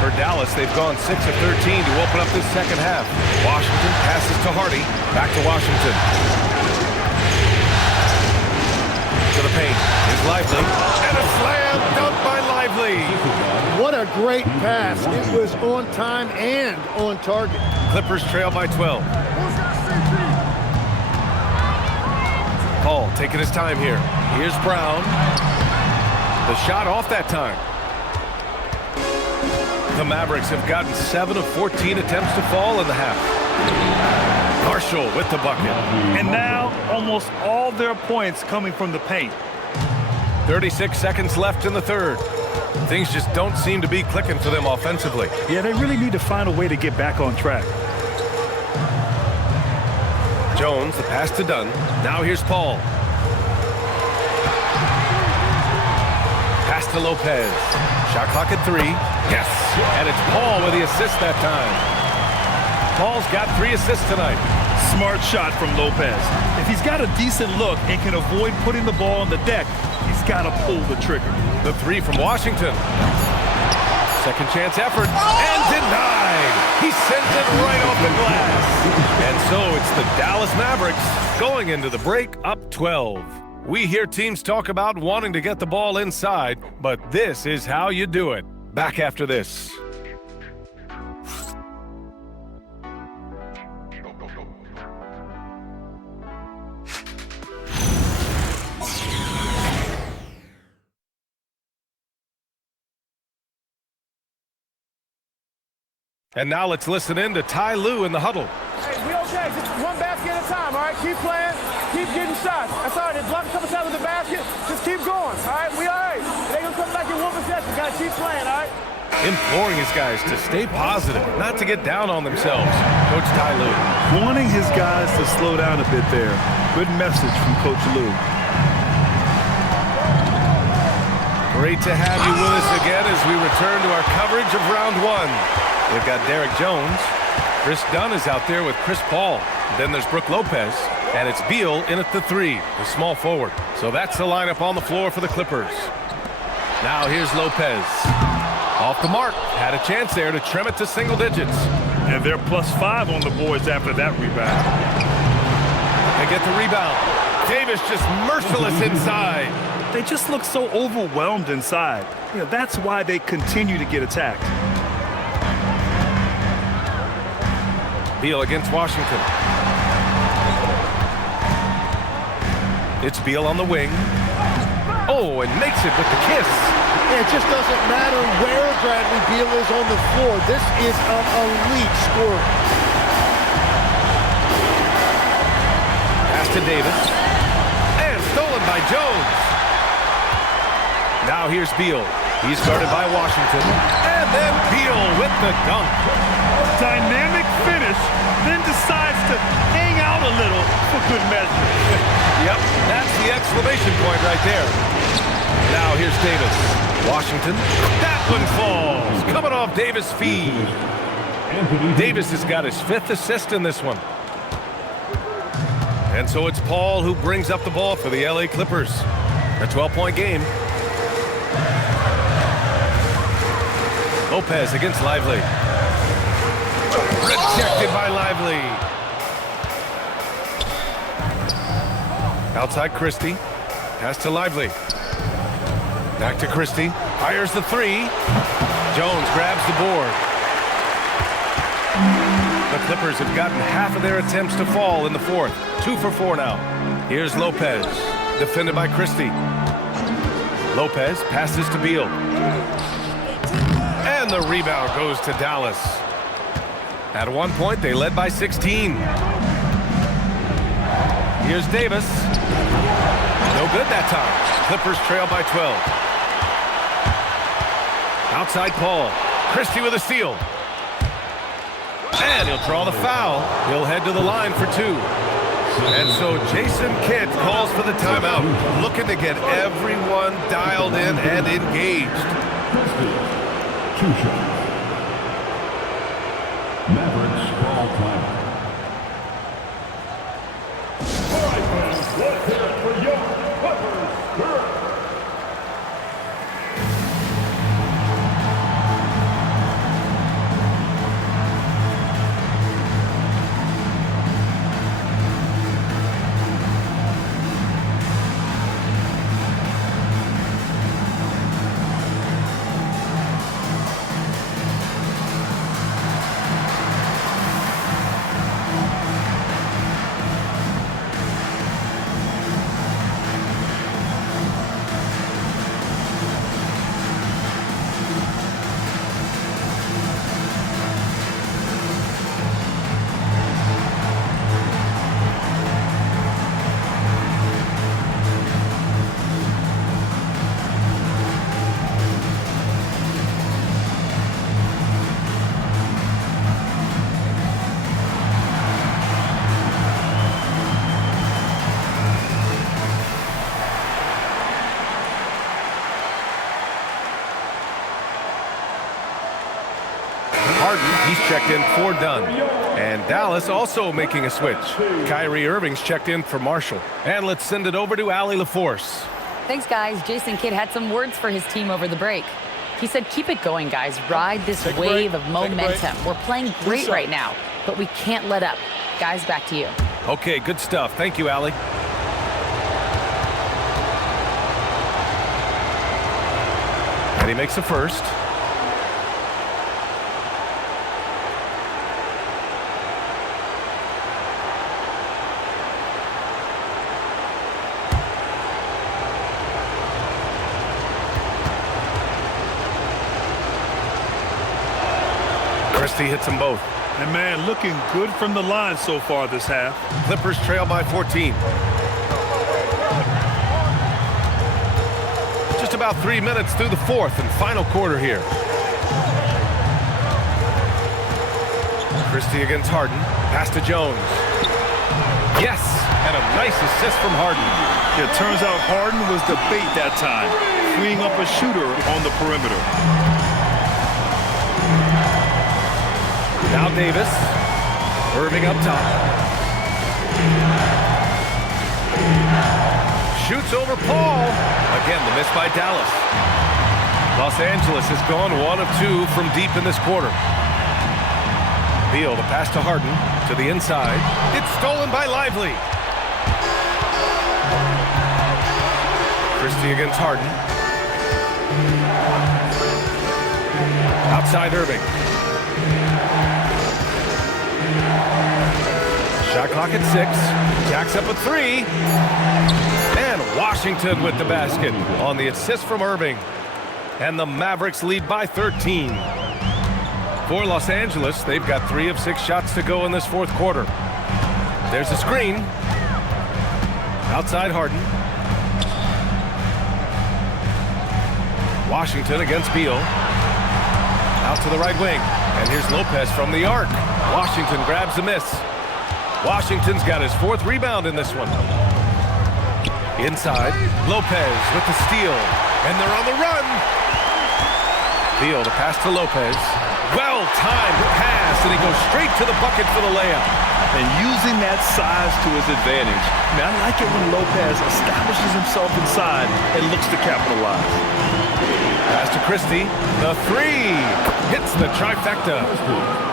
For Dallas, they've gone 6 of 13 to open up this second half. Washington passes to Hardy. Back to Washington. To the paint. Here's Lively. And a slam dunk by Lively. What a great pass. It was on time and on target. Clippers trail by 12. Paul taking his time here. Here's Brown. The shot off that time. The Mavericks have gotten 7 of 14 attempts to fall in the half. Marshall with the bucket. And now almost all their points coming from the paint. 36 seconds left in the third. Things just don't seem to be clicking for them offensively. Yeah, they really need to find a way to get back on track. Jones, the pass to Dunn. Now here's Paul. Pass to Lopez. Shot clock at 3. Yes. And it's Paul with the assist that time. Paul's got 3 assists tonight. Smart shot from Lopez. If he's got a decent look and can avoid putting the ball on the deck, he's got to pull the trigger. The 3 from Washington. Second chance effort. And denied. He sends it right off the glass. And so it's the Dallas Mavericks going into the break up 12. We hear teams talk about wanting to get the ball inside, but this is how you do it. Back after this. And now let's listen in to Ty Lue in the huddle. Hey, we okay. Just one basket at a time, all right? Keep playing. Keep getting shots. That's all right. There's block coming out of the basket. Just keep going, all right? We all right. It ain't going to come back in one possession. Got to keep playing, all right? Imploring his guys to stay positive, not to get down on themselves. Coach Ty Lue. Wanting his guys to slow down a bit there. Good message from Coach Lue. Great to have you with us again as we return to our coverage of round 1. They've got Derek Jones. Chris Dunn is out there with Chris Paul. Then there's Brook Lopez. And it's Beal in at the 3, the small forward. So that's the lineup on the floor for the Clippers. Now here's Lopez. Off the mark. Had a chance there to trim it to single digits. And they're +5 on the boards after that rebound. They get the rebound. Davis just merciless inside. They just look so overwhelmed inside. You know, that's why they continue to get attacked. Beal against Washington. It's Beal on the wing. Oh, and makes it with the kiss. It just doesn't matter where Bradley Beal is on the floor. This is an elite scorer. Pass to Davis. And stolen by Jones. Now here's Beal. He's guarded by Washington. And then Beal with the dunk. Dynamic finish, then decides to hang out a little for good measure. Yep, that's the exclamation point right there. Now here's Davis. Washington. That one falls. Coming off Davis' feed. Davis has got his 5th assist in this one. And so it's Paul who brings up the ball for the LA Clippers. A 12-point game. Lopez against Lively. Rejected by Lively. Outside Christie. Pass to Lively. Back to Christie. Fires the 3. Jones grabs the board. The Clippers have gotten half of their attempts to fall in the 4th. 2 for 4 now. Here's Lopez. Defended by Christie. Lopez passes to Beal. And the rebound goes to Dallas. At one point, they led by 16. Here's Davis. No good that time. Clippers trail by 12. Outside Paul. Christie with a steal. And he'll draw the foul. He'll head to the line for 2. And so Jason Kidd calls for the timeout, looking to get everyone dialed in and engaged. 2 shots. Mavericks ball time. All right, fans, let's hear it for your Clippers. Harden, he's checked in for Dunn. And Dallas also making a switch. Kyrie Irving's checked in for Marshall. And let's send it over to Allie LaForce. Thanks, guys. Jason Kidd had some words for his team over the break. He said, keep it going, guys. Ride this wave of momentum. We're playing great right now, but we can't let up. Guys, back to you. Okay, good stuff. Thank you, Allie. And he makes the first. Christie hits them both. And man, looking good from the line so far this half. Clippers trail by 14. Just about 3 minutes through the fourth and final quarter here. Christie against Harden. Pass to Jones. Yes, and a nice assist from Harden. It turns out Harden was the bait that time, freeing up a shooter on the perimeter. Now Davis. Irving up top. Shoots over Paul. Again, the miss by Dallas. Los Angeles has gone 1 of 2 from deep in this quarter. Beal, the pass to Harden, to the inside. It's stolen by Lively. Christie against Harden. Outside Irving. Shot clock at 6. Jacks up a 3. And Washington with the basket on the assist from Irving. And the Mavericks lead by 13. For Los Angeles, they've got 3 of 6 shots to go in this fourth quarter. There's a screen. Outside Harden. Washington against Beal. Out to the right wing. And here's Lopez from the arc. Washington grabs the miss. Washington's got his 4th rebound in this one. Inside, Lopez with the steal. And they're on the run. Beal, the pass to Lopez. Well-timed pass, and he goes straight to the bucket for the layup. And using that size to his advantage. Man, I like it when Lopez establishes himself inside and looks to capitalize. Pass to Christie. The 3 hits the trifecta.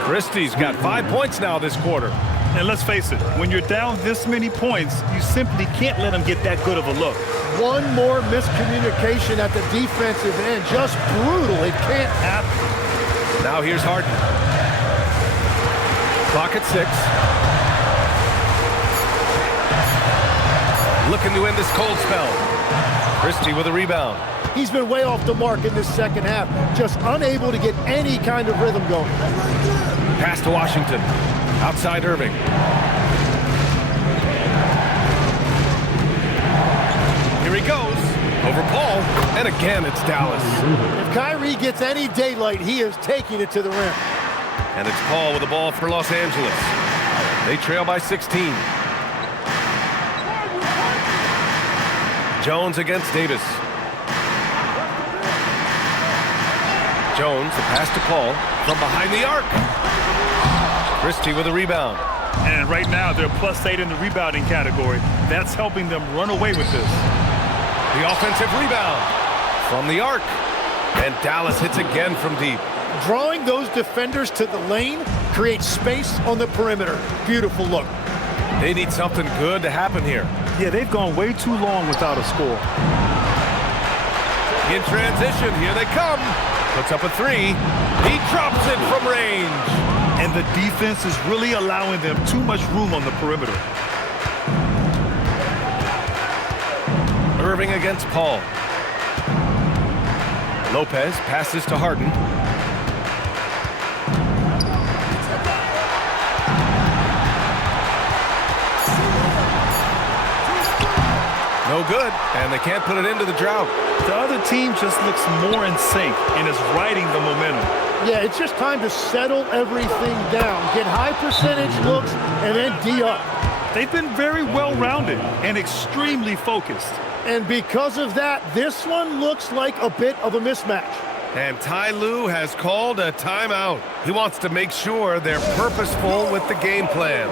Christie's got 5 points now this quarter. And let's face it, when you're down this many points, you simply can't let him get that good of a look. One more miscommunication at the defensive end. Just brutal. It can't happen. Now here's Harden. Clock at 6. Looking to end this cold spell. Christie with a rebound. He's been way off the mark in this second half. Just unable to get any kind of rhythm going. Pass to Washington. Outside Irving. Here he goes. Over Paul. And again, it's Dallas. If Kyrie gets any daylight, he is taking it to the rim. And it's Paul with the ball for Los Angeles. They trail by 16. Jones against Davis. Jones, the pass to Paul from behind the arc. Christie with a rebound. And right now, they're +8 in the rebounding category. That's helping them run away with this. The offensive rebound from the arc. And Dallas hits again from deep. Drawing those defenders to the lane creates space on the perimeter. Beautiful look. They need something good to happen here. Yeah, they've gone way too long without a score. In transition, here they come. Puts up a 3. He drops it from range. And the defense is really allowing them too much room on the perimeter. Irving against Paul. Lopez passes to Harden. No good, and they can't put it into the drought. The other team just looks more in sync and is riding the momentum. Yeah, it's just time to settle everything down. Get high percentage looks and then D up. They've been very well-rounded and extremely focused. And because of that, this one looks like a bit of a mismatch. And Ty Lue has called a timeout. He wants to make sure they're purposeful with the game plan.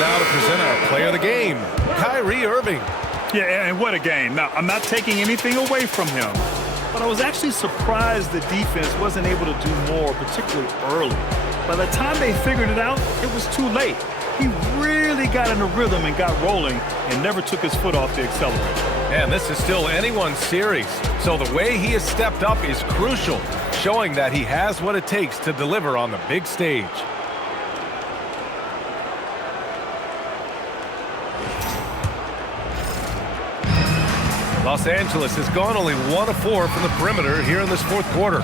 Now to present our player of the game, Kyrie Irving. Yeah, and what a game. Now, I'm not taking anything away from him, but I was actually surprised the defense wasn't able to do more, particularly early. By the time they figured it out, it was too late. He really got in a rhythm and got rolling and never took his foot off the accelerator. And this is still anyone's series, so the way he has stepped up is crucial, showing that he has what it takes to deliver on the big stage. Los Angeles has gone only 1 of 4 from the perimeter here in this fourth quarter.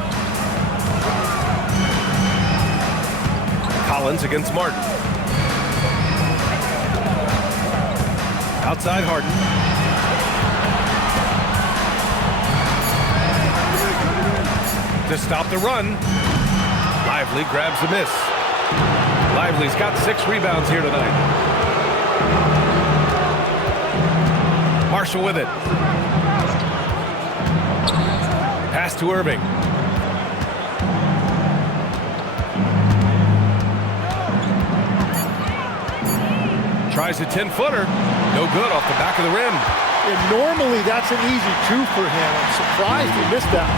Collins against Martin. Outside Harden. To stop the run. Lively grabs the miss. Lively's got 6 rebounds here tonight. Marshall with it. Pass to Irving. Tries a 10-footer. No good off the back of the rim. And normally that's an easy 2 for him. I'm surprised he missed that.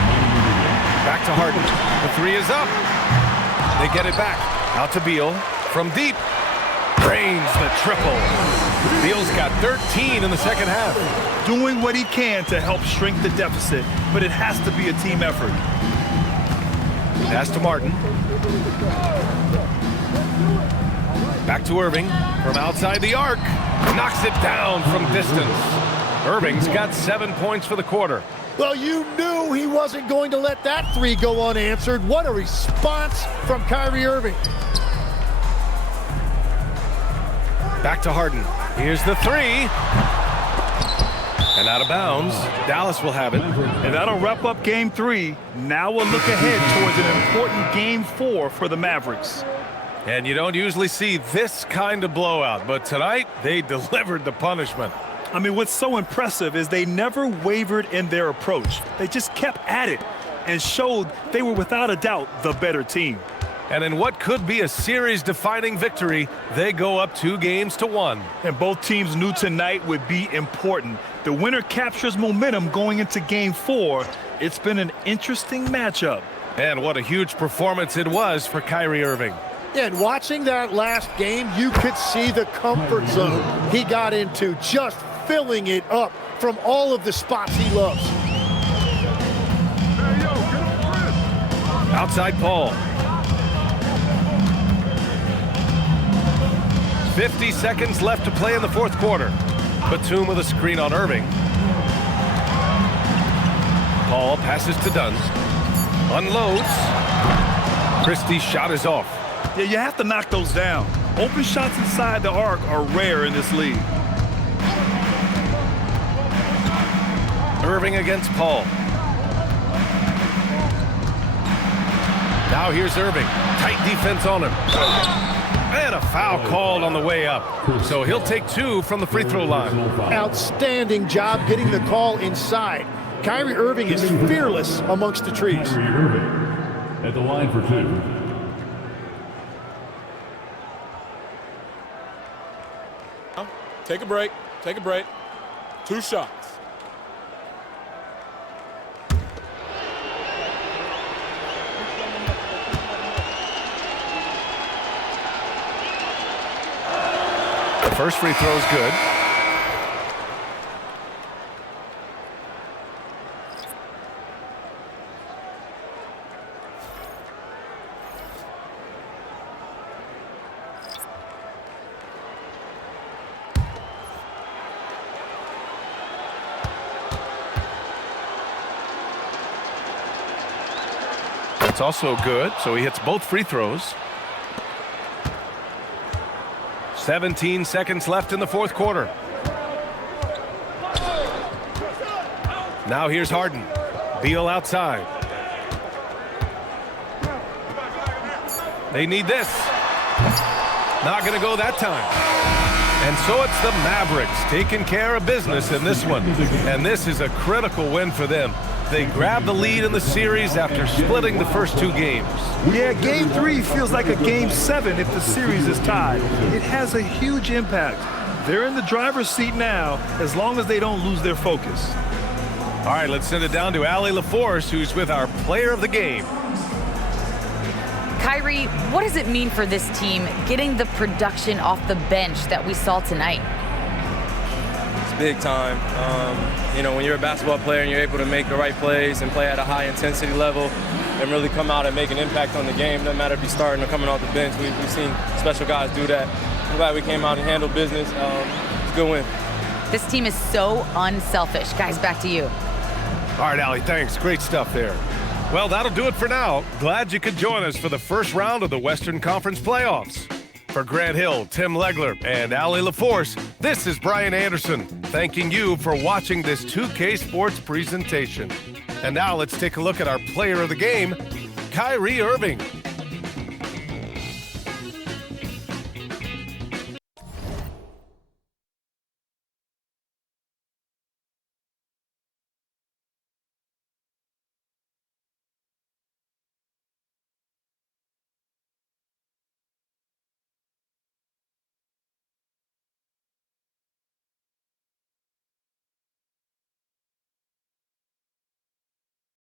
Back to Harden. The 3 is up. They get it back. Out to Beal. From deep. Drains the triple. Beal's got 13 in the second half. Doing what he can to help shrink the deficit, but it has to be a team effort. Pass to Martin. Back to Irving from outside the arc. Knocks it down from distance. Irving's got 7 points for the quarter. Well, you knew he wasn't going to let that 3 go unanswered. What a response from Kyrie Irving. Back to Harden. Here's the 3. And out of bounds. Dallas will have it. And that'll wrap up game 3. Now we'll look ahead towards an important game 4 for the Mavericks. And you don't usually see this kind of blowout, but tonight they delivered the punishment. I mean, what's so impressive is they never wavered in their approach. They just kept at it and showed they were without a doubt the better team. And in what could be a series-defining victory, they go up 2-1. And both teams knew tonight would be important. The winner captures momentum going into game 4. It's been an interesting matchup. And what a huge performance it was for Kyrie Irving. And watching that last game, you could see the comfort zone he got into, just filling it up from all of the spots he loves. Outside Paul. 50 seconds left to play in the fourth quarter. Batum with a screen on Irving. Paul passes to Dunn. Unloads. Christie's shot is off. Yeah, you have to knock those down. Open shots inside the arc are rare in this league. Irving against Paul. Now here's Irving. Tight defense on him. And a foul called on the way up. So he'll take 2 from the free throw line. Outstanding job getting the call inside. Kyrie Irving is fearless amongst the trees. Kyrie Irving at the line for 2. Take a break. Take a break. 2 shots. The first free throw is good. It's also good, so he hits both free throws. 17 seconds left in the fourth quarter. Now here's Harden. Beal outside. They need this. Not going to go that time. And so it's the Mavericks taking care of business in this one. And this is a critical win for them. They grab the lead in the series after splitting the first 2 games. Yeah, Game 3 feels like a Game 7 if the series is tied. It has a huge impact. They're in the driver's seat now as long as they don't lose their focus. All right, let's send it down to Allie LaForce, who's with our player of the game. Kyrie, what does it mean for this team getting the production off the bench that we saw tonight? It's big time. You know, when you're a basketball player and you're able to make the right plays and play at a high intensity level and really come out and make an impact on the game, no matter if you're starting or coming off the bench, we've seen special guys do that. I'm glad we came out and handled business. It's a good win. This team is so unselfish. Guys, back to you. All right, Allie, thanks. Great stuff there. Well, that'll do it for now. Glad you could join us for the first round of the Western Conference playoffs. For Grant Hill, Tim Legler, and Allie LaForce, this is Brian Anderson, thanking you for watching this 2K Sports presentation. And now let's take a look at our player of the game, Kyrie Irving.